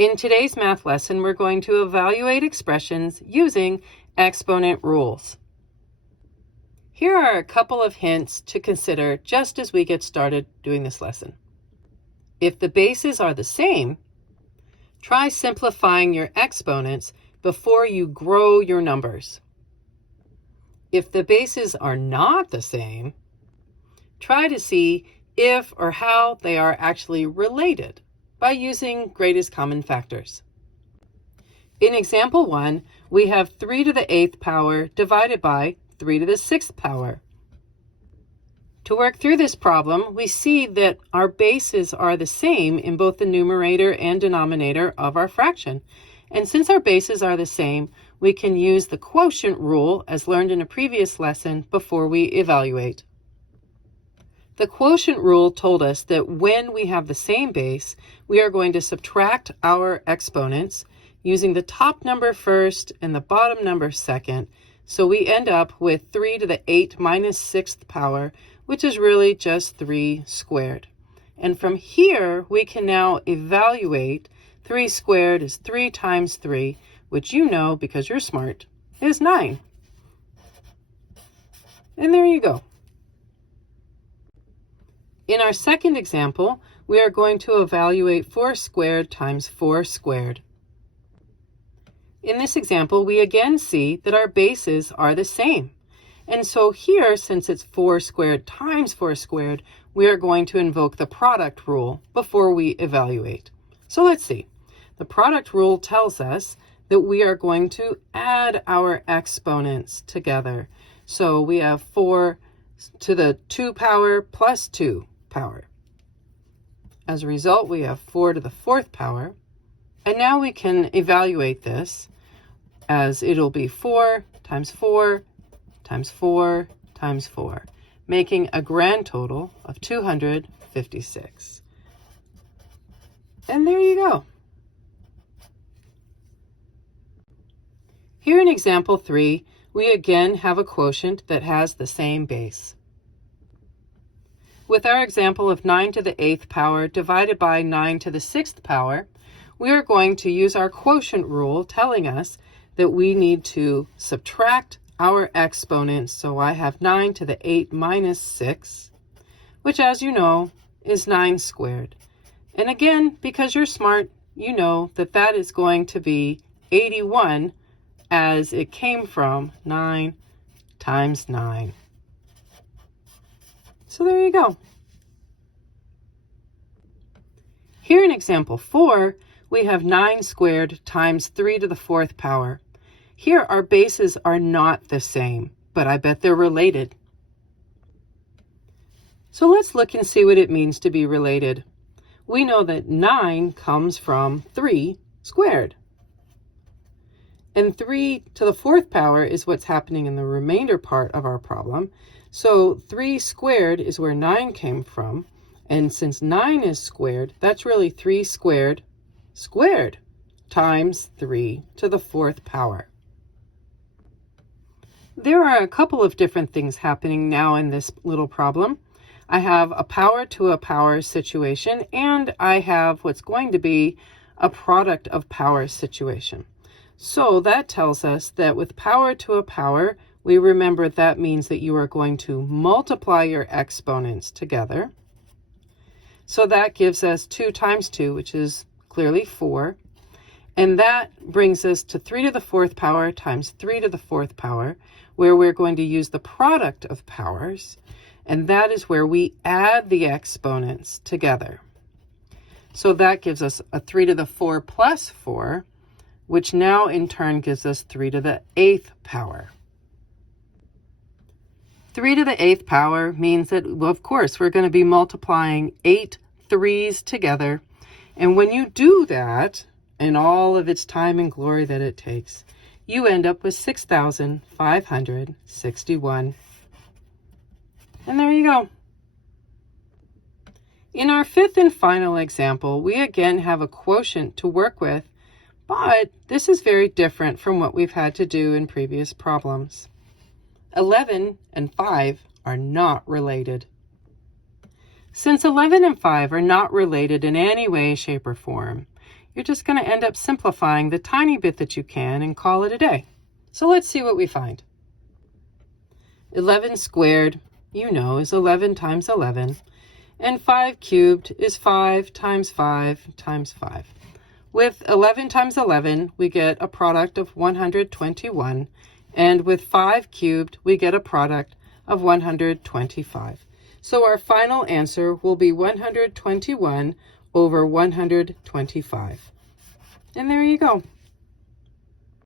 In today's math lesson, we're going to evaluate expressions using exponent rules. Here are a couple of hints to consider just as we get started doing this lesson. If the bases are the same, try simplifying your exponents before you grow your numbers. If the bases are not the same, try to see if or how they are actually related by using greatest common factors. In example 1, we have 3 to the 8th power divided by 3 to the 6th power. To work through this problem, we see that our bases are the same in both the numerator and denominator of our fraction. And since our bases are the same, we can use the quotient rule as learned in a previous lesson before we evaluate. The quotient rule told us that when we have the same base, we are going to subtract our exponents using the top number first and the bottom number second. So we end up with 3 to the 8 minus 6th power, which is really just 3 squared. And from here, we can now evaluate 3 squared is 3 times 3, which you know, because you're smart, is 9. And there you go. In our second example, we are going to evaluate 4 squared times 4 squared. In this example, we again see that our bases are the same. And so here, since it's 4 squared times 4 squared, we are going to invoke the product rule before we evaluate. So let's see. The product rule tells us that we are going to add our exponents together. So we have 4 to the 2 power plus 2 power. As a result, we have 4 to the 4th power. And now we can evaluate this as it'll be 4 times 4 times 4 times 4, making a grand total of 256. And there you go. Here in example 3, we again have a quotient that has the same base. With our example of 9 to the 8th power divided by 9 to the 6th power, we are going to use our quotient rule telling us that we need to subtract our exponents. So I have 9 to the 8 minus 6, which, as you know, is 9 squared. And again, because you're smart, you know that that is going to be 81, as it came from 9 times 9. So there you go. Here in example 4, we have 9 squared times 3 to the 4th power. Here our bases are not the same, but I bet they're related. So let's look and see what it means to be related. We know that 9 comes from 3 squared. And 3 to the 4th power is what's happening in the remainder part of our problem. So 3 squared is where 9 came from. And since 9 is squared, that's really 3 squared squared times 3 to the 4th power. There are a couple of different things happening now in this little problem. I have a power to a power situation, and I have what's going to be a product of power situation. So that tells us that with power to a power, we remember that means that you are going to multiply your exponents together. So that gives us 2 times 2, which is clearly 4. And that brings us to 3 to the 4th power times 3 to the 4th power, where we're going to use the product of powers. And that is where we add the exponents together. So that gives us a 3 to the 4 plus 4, which now in turn gives us 3 to the 8th power. 3 to the 8th power means that, well, of course, we're going to be multiplying 8 3s together. And when you do that, in all of its time and glory that it takes, you end up with 6,561. And there you go. In our fifth and final example, we again have a quotient to work with, but this is very different from what we've had to do in previous problems. 11 and 5 are not related. Since 11 and 5 are not related in any way, shape, or form, you're just going to end up simplifying the tiny bit that you can and call it a day. So let's see what we find. 11 squared, you know, is 11 times 11. And 5 cubed is 5 times 5 times 5. With 11 times 11, we get a product of 121. And with 5 cubed, we get a product of 125. So our final answer will be 121 over 125. And there you go.